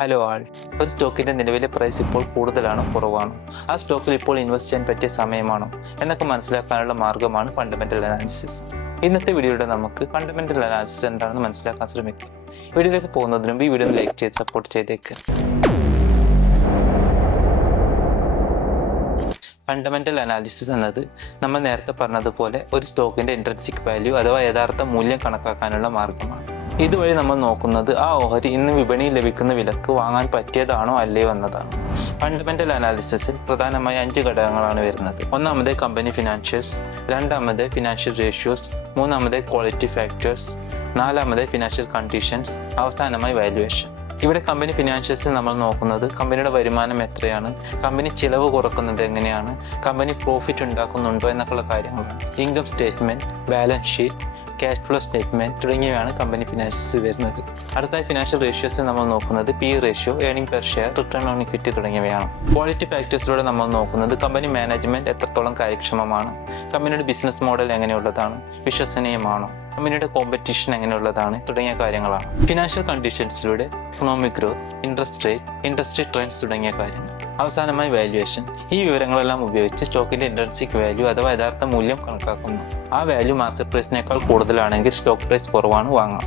Hello ആൾ ഒരു സ്റ്റോക്കിന്റെ നിലവിലെ price ഇപ്പോൾ കൂടുതലാണോ കുറവാണോ. ആ സ്റ്റോക്കിൽ ഇപ്പോൾ ഇൻവെസ്റ്റ് ചെയ്യാൻ പറ്റിയ സമയമാണോ എന്നൊക്കെ മനസ്സിലാക്കാനുള്ള മാർഗമാണ് ഫണ്ടമെന്റൽ അനാലിസിസ് ഇന്നത്തെ വീഡിയോയുടെ നമുക്ക് ഫണ്ടമെന്റൽ അനാലിസിസ് എന്താണെന്ന് മനസ്സിലാക്കാൻ ശ്രമിക്കാം. വീഡിയോയിലേക്ക് പോകുന്നതിന് മുമ്പ് ഈ വീഡിയോ ലൈക്ക് ചെയ്ത് സപ്പോർട്ട് ചെയ്തേക്ക്. ഫണ്ടമെന്റൽ അനാലിസിസ് എന്നത് നമ്മൾ നേരത്തെ പറഞ്ഞതുപോലെ ഒരു സ്റ്റോക്കിന്റെ ഇൻട്രൻസിക് വാല്യൂ അഥവാ യഥാർത്ഥ മൂല്യം കണക്കാക്കാനുള്ള മാർഗമാണ്. ഇതുവഴി നമ്മൾ നോക്കുന്നത് ആ ഓഹരി ഇന്ന് വിപണിയിൽ ലഭിക്കുന്ന വിലക്ക് വാങ്ങാൻ പറ്റിയതാണോ അല്ലയോ എന്നതാണ്. ഫണ്ടമെന്റൽ അനാലിസിസിൽ പ്രധാനമായി അഞ്ച് ഘടകങ്ങളാണ് വരുന്നത്. ഒന്നാമത് കമ്പനി ഫിനാൻഷ്യൽസ് രണ്ടാമത് ഫിനാൻഷ്യൽ റേഷ്യോസ് മൂന്നാമത് ക്വാളിറ്റി ഫാക്ടേഴ്സ് നാലാമത് ഫിനാൻഷ്യൽ കണ്ടീഷൻസ് അവസാനമായി വാല്യുവേഷൻ ഇവിടെ കമ്പനി ഫിനാൻഷ്യൽസിൽ നമ്മൾ നോക്കുന്നത് കമ്പനിയുടെ വരുമാനം എത്രയാണ് കമ്പനി ചിലവ് കുറക്കുന്നത് എങ്ങനെയാണ് കമ്പനി പ്രോഫിറ്റ് ഉണ്ടാക്കുന്നുണ്ടോ എന്നൊക്കെയുള്ള കാര്യങ്ങളാണ്. Income statement balance sheet cash flow statement തുടങ്ങിയവയാണ് കമ്പനി ഫിനാൻഷ്യൽസ് വരുന്നത്. അടുത്തായി ഫിനാൻഷ്യൽ റേഷ്യോസ് നമ്മൾ നോക്കുന്നത് P ratio earning per share return on equity തുടങ്ങിയവയാണ്. ക്വാളിറ്റി ഫാക്ടേഴ്സിലൂടെ നമ്മൾ നോക്കുന്നത് കമ്പനി മാനേജ്മെന്റ് എത്രത്തോളം കാര്യക്ഷമമാണ് കമ്പനിയുടെ ബിസിനസ് മോഡൽ എങ്ങനെയുള്ളതാണ് വിശ്വസനീയമാണോ കമ്പനിയുടെ കോമ്പറ്റീഷൻ എങ്ങനെയുള്ളതാണ് തുടങ്ങിയ കാര്യങ്ങളാണ്. Financial കണ്ടീഷൻസിലൂടെ economic growth interest rate industry trends തുടങ്ങിയ കാര്യങ്ങൾ. അവസാനമായി വാല്യുവേഷൻ ഈ വിവരങ്ങളെല്ലാം ഉപയോഗിച്ച് സ്റ്റോക്കിന്റെ ഇൻട്രൻസിക് വാല്യൂ അഥവാ യഥാർത്ഥ മൂല്യം കണക്കാക്കുന്നു. ആ വാല്യൂ മാർക്കറ്റ് പ്രൈസിനേക്കാൾ കൂടുതലാണെങ്കിൽ സ്റ്റോക്ക് പ്രൈസ് കുറവാണ് വാങ്ങാം.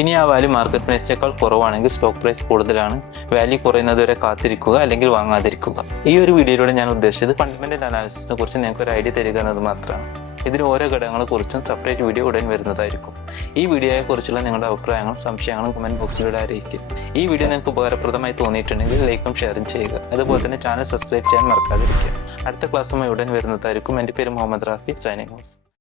ഇനി ആ വാല്യൂ മാർക്കറ്റ് പ്രൈസിനേക്കാൾ കുറവാണെങ്കിൽ സ്റ്റോക്ക് പ്രൈസ് കൂടുതലാണ്. വാല്യൂ കുറയുന്നത് വരെ കാത്തിരിക്കുക അല്ലെങ്കിൽ വാങ്ങാതിരിക്കുക. ഈ ഒരു വീഡിയോയിലൂടെ ഞാൻ ഉദ്ദേശിച്ചത് ഫണ്ടമെന്റൽ അനാലിസിസിനെ കുറിച്ച് നിങ്ങൾക്ക് ഒരു ഐഡിയ തരിക എന്നത് മാത്രമാണ്. ഇതിൽ ഓരോ ഘടകങ്ങളെക്കുറിച്ചും സെപ്പറേറ്റ് വീഡിയോ ഉടൻ വരുന്നതായിരിക്കും. ഈ വീഡിയോയെക്കുറിച്ചുള്ള നിങ്ങളുടെ അഭിപ്രായങ്ങളും സംശയങ്ങളും കമന്റ് ബോക്സിലൂടെ അറിയിക്കുക ഈ വീഡിയോ നിങ്ങൾക്ക് ഉപകാരപ്രദമായി തോന്നിയിട്ടുണ്ടെങ്കിൽ ലൈക്കും ഷെയറും ചെയ്യുക. അതുപോലെ തന്നെ ചാനൽ സബ്സ്ക്രൈബ് ചെയ്യാൻ മറക്കാതിരിക്കുക. അടുത്ത ക്ലാസ്സുമായി ഉടൻ വരുന്നതായിരിക്കും. എന്റെ പേര് മുഹമ്മദ് റാഫി. സൈനിങ്